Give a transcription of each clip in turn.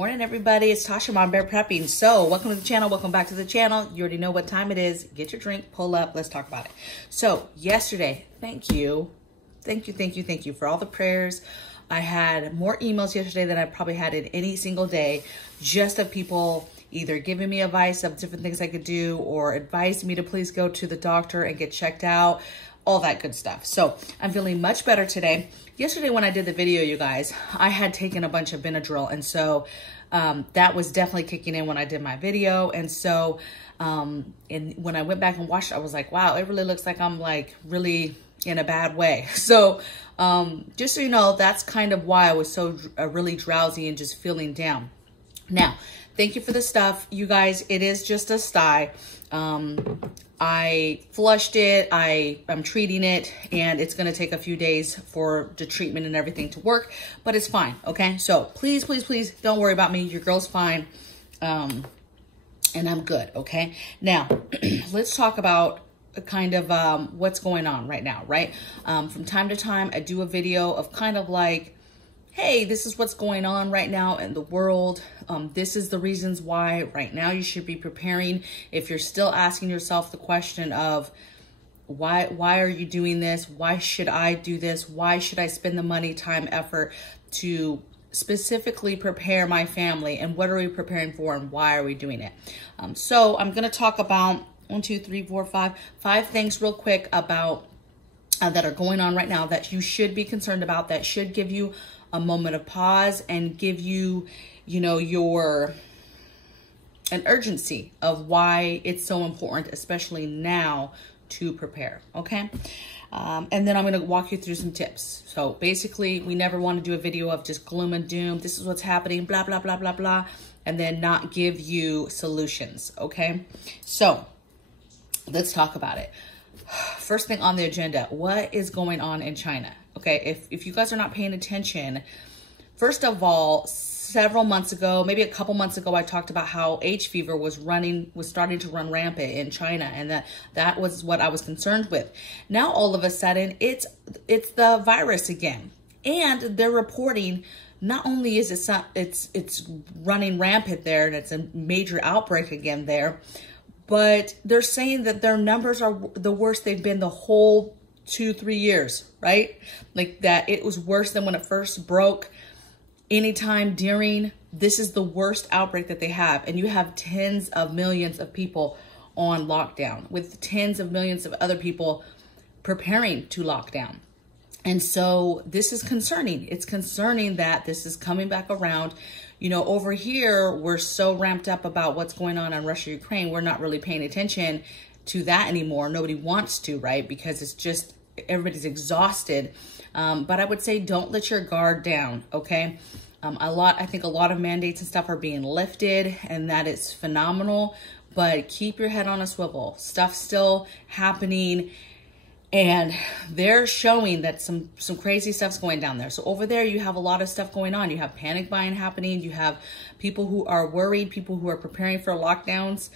Morning, everybody. It's Tasha, MAMABEAR Prepping. So welcome to the channel. Welcome back to the channel. You already know what time it is. Get your drink, pull up. Let's talk about it. So yesterday, thank you for all the prayers. I had more emails yesterday than I probably had in any single day, just of people either giving me advice of different things I could do or advising me to please go to the doctor and get checked out, all that good stuff. So I'm feeling much better today. Yesterday when I did the video, you guys, I had taken a bunch of Benadryl, and so that was definitely kicking in when I did my video. And so and when I went back and watched it, I was like, wow, it really looks like I'm like really in a bad way. So just so you know, that's kind of why I was so really drowsy and just feeling down. Now, thank you for the stuff, you guys. It is just a sty. I flushed it, I'm treating it, and it's gonna take a few days for the treatment and everything to work, but it's fine, okay? So please, please, please don't worry about me. Your girl's fine, and I'm good, okay? Now, let's talk about kind of what's going on right now, right? From time to time, I do a video of kind of like, hey, this is what's going on right now in the world. This is the reasons why right now you should be preparing. If you're still asking yourself the question of why are you doing this? Why should I do this? Why should I spend the money, time, effort to specifically prepare my family? And what are we preparing for and why are we doing it? So I'm going to talk about 5 things real quick about that are going on right now that you should be concerned about, that should give you a moment of pause and give you, you know, an urgency of why it's so important, especially now, to prepare, okay? And then I'm gonna walk you through some tips. So basically, we never wanna do a video of just gloom and doom, this is what's happening, blah, blah, blah, blah, blah, and then not give you solutions, okay? So let's talk about it. First thing on the agenda, what is going on in China? Okay, if you guys are not paying attention, first of all, several months ago, maybe a couple months ago, I talked about how H fever was starting to run rampant in China, and that was what I was concerned with. Now, all of a sudden, it's the virus again, and they're reporting not only is it's running rampant there, and it's a major outbreak again there, but they're saying that their numbers are the worst they've been the whole 2-3 years, right? Like that it was worse than when it first broke. Anytime during, this is the worst outbreak that they have. And you have tens of millions of people on lockdown with tens of millions of other people preparing to lock down. And so this is concerning. It's concerning that this is coming back around. You know, over here, we're so ramped up about what's going on in Russia, Ukraine. We're not really paying attention to that anymore. Nobody wants to, right? Because it's just, everybody's exhausted. But I would say don't let your guard down, okay? I think a lot of mandates and stuff are being lifted, and that is phenomenal, but keep your head on a swivel. Stuff's still happening, and they're showing that some crazy stuff's going down there. So over there, you have a lot of stuff going on. You have panic buying happening. You have people who are worried, people who are preparing for lockdowns,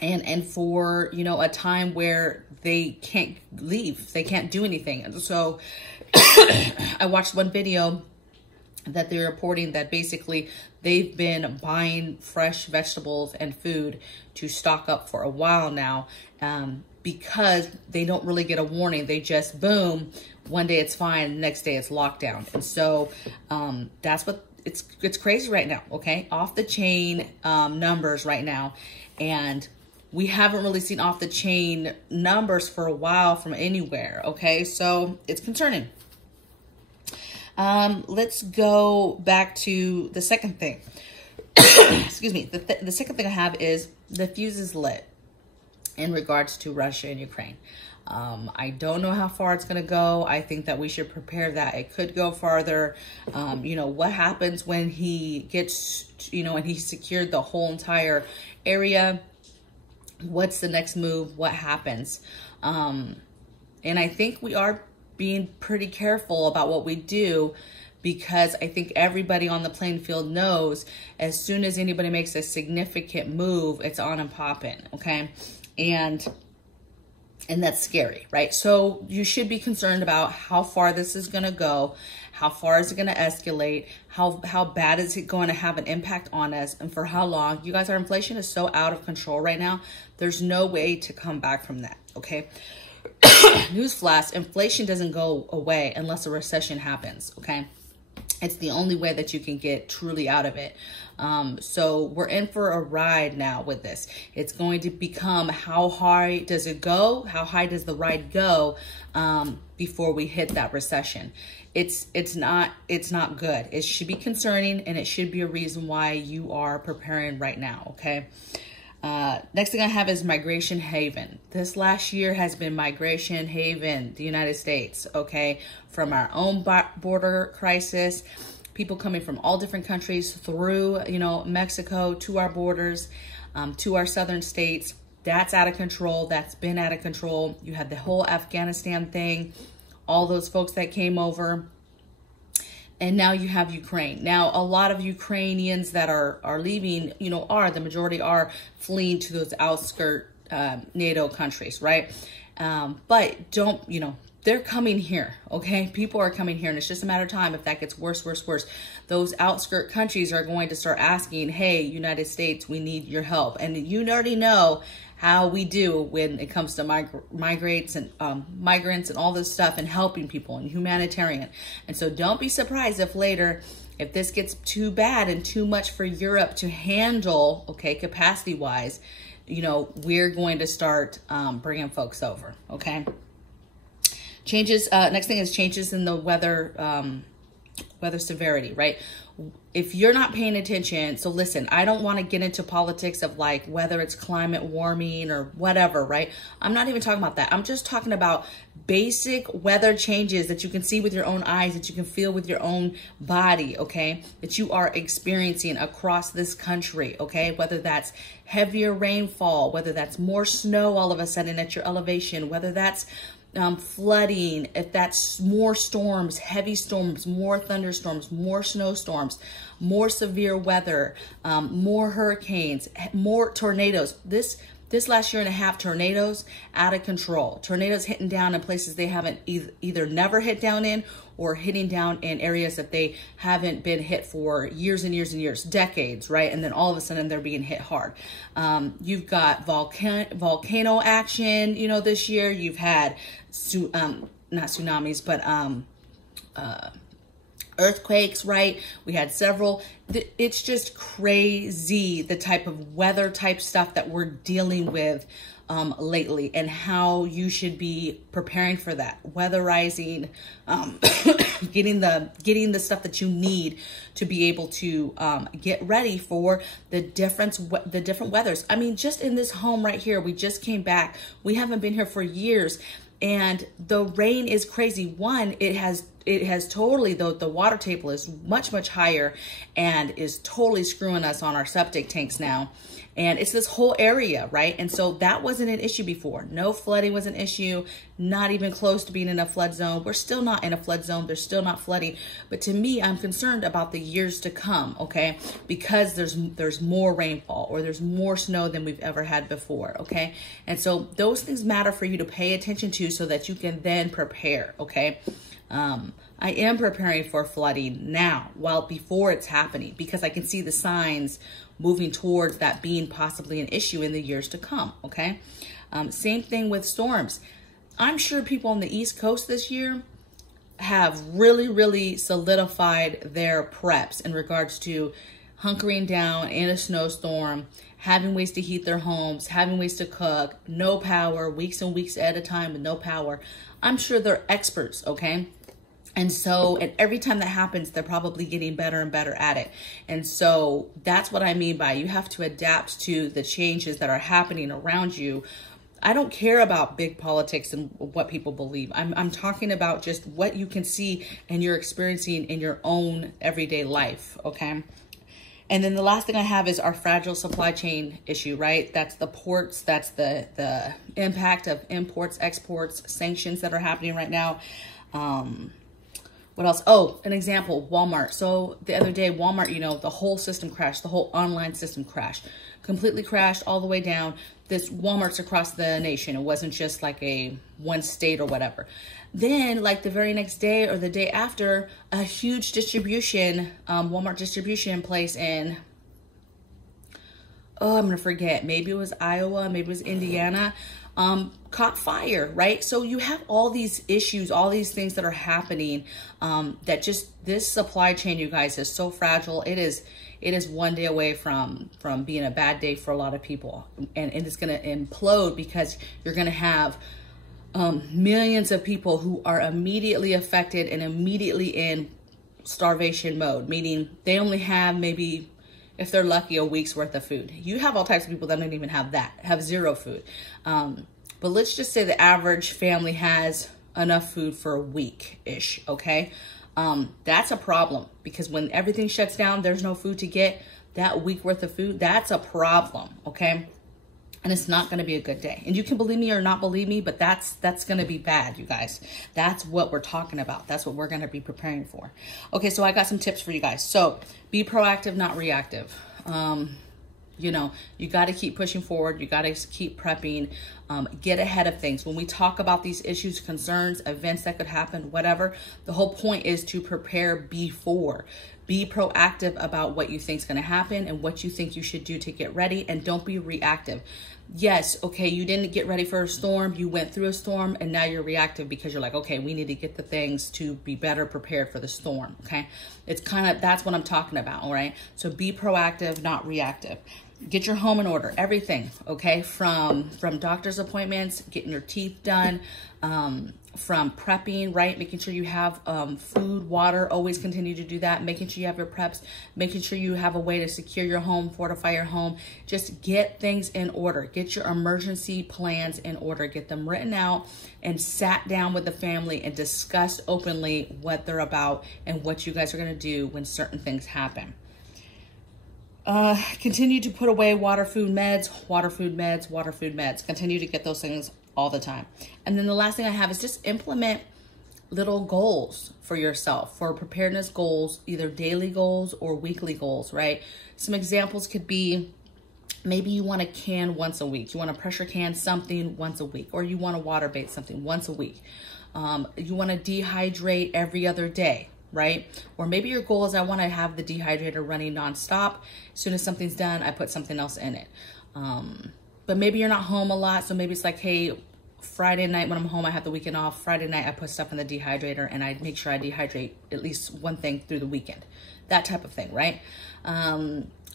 and for, you know, a time where they can't leave, they can't do anything. And so I watched one video that they're reporting that basically they've been buying fresh vegetables and food to stock up for a while now, because they don't really get a warning. They just boom, one day it's fine, the next day it's lockdown. And so that's what it's crazy right now, okay? Off the chain numbers right now. And we haven't really seen off the chain numbers for a while from anywhere, okay? So it's concerning. Let's go back to the second thing. Excuse me. The second thing I have is the fuse is lit in regards to Russia and Ukraine. I don't know how far it's going to go. I think that we should prepare that it could go farther. You know, what happens when he gets, you know, and he secured the whole entire area? What's the next move? What happens? And I think we are being pretty careful about what we do, because I think everybody on the playing field knows as soon as anybody makes a significant move, it's on and popping, okay? And And that's scary, right? So you should be concerned about how far this is going to go. How far is it going to escalate? How bad is it going to have an impact on us? And for how long? You guys, our inflation is so out of control right now. There's no way to come back from that, okay? Newsflash, inflation doesn't go away unless a recession happens, okay? It's the only way that you can get truly out of it. So we're in for a ride now with this. It's going to become, how high does it go? How high does the ride go before we hit that recession? It's not good. It should be concerning, and it should be a reason why you are preparing right now, okay? Next thing I have is migration haven. This last year has been migration haven, the United States, okay? From our own border crisis, people coming from all different countries through, you know, Mexico to our borders, to our southern states. That's out of control. That's been out of control. You had the whole Afghanistan thing, all those folks that came over. And now you have Ukraine. Now, a lot of Ukrainians that are leaving, you know, the majority are fleeing to those outskirt NATO countries, right? But don't, you know, they're coming here, okay? People are coming here, and it's just a matter of time. If that gets worse, those outskirt countries are going to start asking, hey, United States, we need your help. And you already know how we do when it comes to migrants and all this stuff, and helping people and humanitarian. And so don't be surprised if later, if this gets too bad and too much for Europe to handle, okay, capacity-wise, you know, we're going to start bringing folks over, okay? Changes, next thing is changes in the weather severity, right? If you're not paying attention, so listen, I don't want to get into politics of like whether it's climate warming or whatever, right? I'm not even talking about that. I'm just talking about basic weather changes that you can see with your own eyes, that you can feel with your own body, okay? That you are experiencing across this country, okay? Whether that's heavier rainfall, whether that's more snow all of a sudden at your elevation, whether that's flooding, if that's more storms, heavy storms, more thunderstorms, more snowstorms, more severe weather, more hurricanes, more tornadoes. This last year and a half, tornadoes out of control. Tornadoes hitting down in places they haven't either never hit down in, or hitting down in areas that they haven't been hit for years and years and years, decades, right? And then all of a sudden they're being hit hard. You've got volcano action, you know, this year. You've had, not tsunamis, but earthquakes, right? We had several. It's just crazy, the type of weather type stuff that we're dealing with lately, and how you should be preparing for that. Weatherizing, getting the stuff that you need to be able to get ready for the different weathers. I mean, just in this home right here, we just came back. We haven't been here for years, and the rain is crazy. One, it has totally, the water table is much higher, and is totally screwing us on our septic tanks now. And it's this whole area, right? And so that wasn't an issue before. No flooding was an issue, not even close to being in a flood zone. We're still not in a flood zone. There's still not flooding. But to me, I'm concerned about the years to come, okay? Because there's more rainfall, or there's more snow than we've ever had before, okay? And so those things matter for you to pay attention to, so that you can then prepare, okay? I am preparing for flooding now, before it's happening, because I can see the signs moving towards that being possibly an issue in the years to come, okay? Same thing with storms. I'm sure people on the East Coast this year have really solidified their preps in regards to hunkering down in a snowstorm, having ways to heat their homes, having ways to cook, no power, weeks and weeks at a time with no power. I'm sure they're experts, okay? And so, and every time that happens, they're probably getting better and better at it. And so that's what I mean by you have to adapt to the changes that are happening around you. I don't care about big politics and what people believe. I'm talking about just what you can see and you're experiencing in your own everyday life, okay? And then the last thing I have is our fragile supply chain issue, right? That's the ports, that's the impact of imports, exports, sanctions that are happening right now. What else? Oh, an example, Walmart. So the other day, Walmart, you know, the whole system crashed. The whole online system crashed. Completely crashed all the way down. this Walmarts across the nation. It wasn't just like a one state or whatever. Then like the very next day or the day after, a huge distribution, Walmart distribution place in, oh, I'm gonna forget, maybe it was Iowa, maybe it was Indiana, caught fire, right? So you have all these issues, all these things that are happening, that just, this supply chain, you guys, is so fragile. It is one day away from being a bad day for a lot of people. And it's gonna implode because you're gonna have millions of people who are immediately affected and immediately in starvation mode, meaning they only have maybe, if they're lucky, a week's worth of food. You have all types of people that don't even have that, have zero food. But let's just say the average family has enough food for a week-ish, okay? That's a problem, because when everything shuts down, there's no food to get. That week worth of food, that's a problem, okay? And it's not gonna be a good day. And you can believe me or not believe me, but that's gonna be bad, you guys. That's what we're talking about. That's what we're gonna be preparing for. Okay, so I got some tips for you guys. So be proactive, not reactive. You know, you got to keep pushing forward. You got to keep prepping, get ahead of things. When we talk about these issues, concerns, events that could happen, whatever, the whole point is to prepare before. Be proactive about what you think is going to happen and what you think you should do to get ready, and don't be reactive. Yes, okay, you didn't get ready for a storm, you went through a storm, and now you're reactive because you're like, okay, we need to get the things to be better prepared for the storm, okay? It's kind of, that's what I'm talking about, all right? So be proactive, not reactive. Get your home in order, everything, okay? From doctor's appointments, getting your teeth done, from prepping, right? Making sure you have food, water, always continue to do that. Making sure you have your preps, making sure you have a way to secure your home, fortify your home. Just get things in order. Get your emergency plans in order. Get them written out and sat down with the family and discussed openly what they're about and what you guys are gonna do when certain things happen. Continue to put away water, food, meds, water, food, meds, water, food, meds. Continue to get those things all the time. And then the last thing I have is just implement little goals for yourself, for preparedness goals, either daily goals or weekly goals, right? Some examples could be, maybe you want to can once a week. You want to pressure can something once a week, or you want to water bait something once a week. You want to dehydrate every other day, right? Or maybe your goal is, I want to have the dehydrator running nonstop. As soon as something's done, I put something else in it. But maybe you're not home a lot. So maybe it's like, hey, Friday night when I'm home, I have the weekend off. Friday night, I put stuff in the dehydrator and I make sure I dehydrate at least one thing through the weekend. That type of thing, right?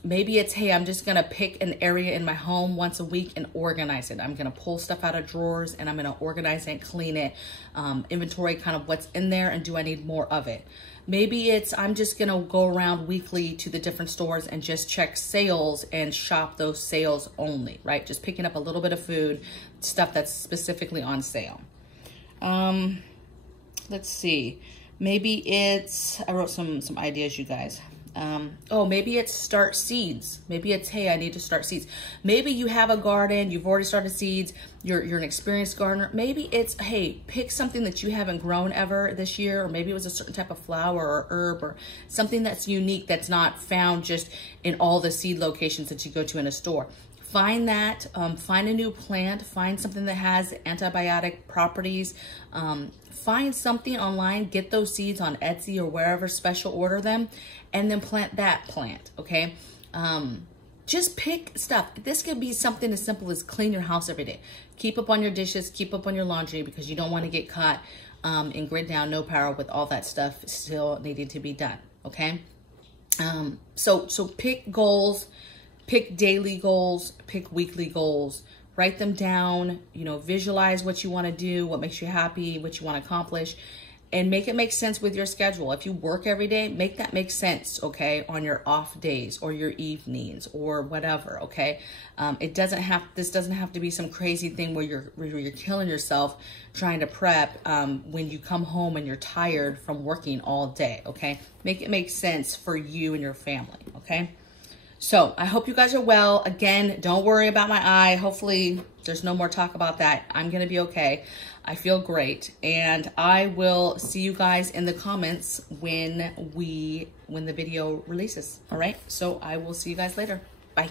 Maybe it's, hey, I'm just gonna pick an area in my home once a week and organize it. I'm gonna pull stuff out of drawers and I'm gonna organize it and clean it. Inventory kind of what's in there and do I need more of it? Maybe it's, I'm just gonna go around weekly to the different stores and just check sales and shop those sales only, right? Just picking up a little bit of food, stuff that's specifically on sale. Let's see. Maybe it's, I wrote some ideas, you guys. Oh, maybe it's start seeds. Maybe it's, hey, I need to start seeds. Maybe you have a garden, you've already started seeds, you're an experienced gardener. Maybe it's, hey, pick something that you haven't grown ever this year, or maybe it was a certain type of flower or herb or something that's unique that's not found just in all the seed locations that you go to in a store. Find that, find a new plant, find something that has antibiotic properties, find something online, get those seeds on Etsy or wherever, special order them, and then plant that plant, okay? Just pick stuff. This could be something as simple as clean your house every day. Keep up on your dishes, keep up on your laundry, because you don't want to get caught in grid down, no power with all that stuff still needing to be done, okay? So pick goals, pick daily goals, pick weekly goals, write them down, you know, visualize what you want to do, what makes you happy, what you want to accomplish, and make it make sense with your schedule. If you work every day, make that make sense, okay, on your off days or your evenings or whatever, okay? This doesn't have to be some crazy thing where you're killing yourself trying to prep when you come home and you're tired from working all day, okay? Make it make sense for you and your family, okay? So I hope you guys are well. Again, don't worry about my eye. Hopefully there's no more talk about that. I'm gonna be okay. I feel great. And I will see you guys in the comments when the video releases. All right, so I will see you guys later. Bye.